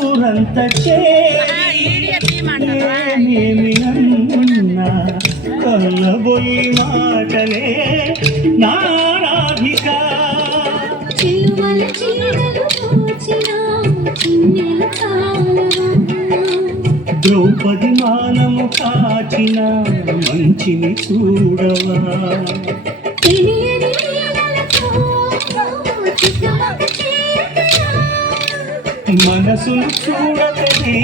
ఊరంత చేమి నన్నున్నా కళ్ళబొల్లి మాటలే నారాధిక ద్రౌపది మానము కాచిన మంచిని చూడవా మనసును చూడకనే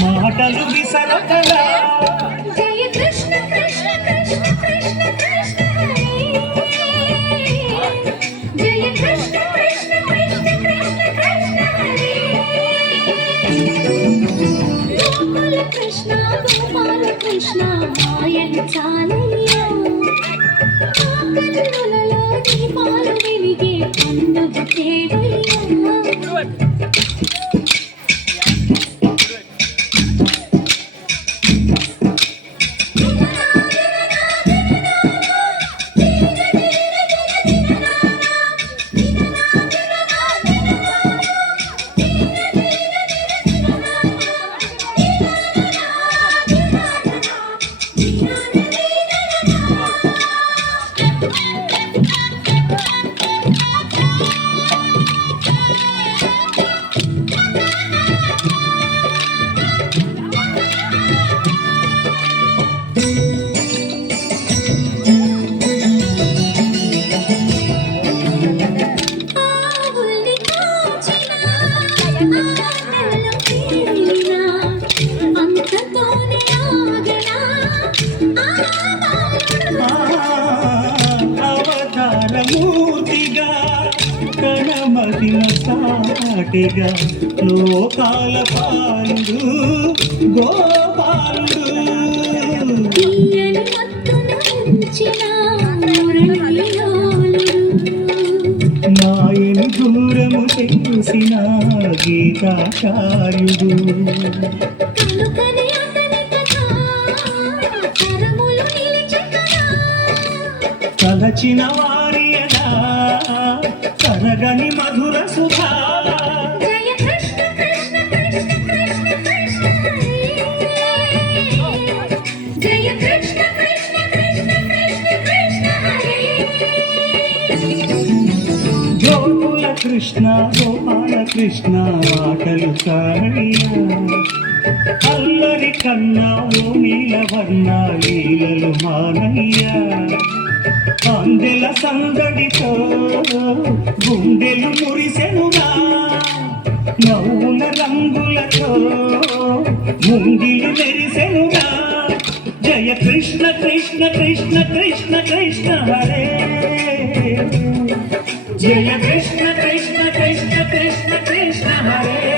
మాటలు విసరకలా జయ కృష్ణ కృష్ణ కృష్ణ కృష్ణ కృష్ణ జయ కృష్ణ కృష్ణ కృష్ణ కృష్ణ కృష్ణ గోపాల కృష్ణ గోపాల కృష్ణ మాయలు చాలయ్యా కన్నులలో దీపాలు వెలిగే పండుగ తేవయ్యా అవతారమూర్తిగా కణమదిన సాటిగా లోకాల పాలుడు గోపాలుడు మాయను దూరము తెలిసిన గీతాచార్యుడు తలచిన వారి ఎలా తరగని మధుర సుధా జయ కృష్ణ కృష్ణ కృష్ణ కృష్ణ కృష్ణ జయ కృష్ణ కృష్ణ కృష్ణ కృష్ణ కృష్ణ గోకుల కృష్ణ గోపాల కృష్ణ ఆటలు కారయ్యా అల్లరి కన్నా ఓ నీలవర్ణ లీలలు మానయ్యా అందెల సందడితో గుండెలు మురిసెనుగా నవ్వుల రంగులతో ముంగిలు మెరిసెనుగా జయ కృష్ణ కృష్ణ కృష్ణ కృష్ణ కృష్ణ హరే జయ కృష్ణ కృష్ణ కృష్ణ కృష్ణ కృష్ణ హరే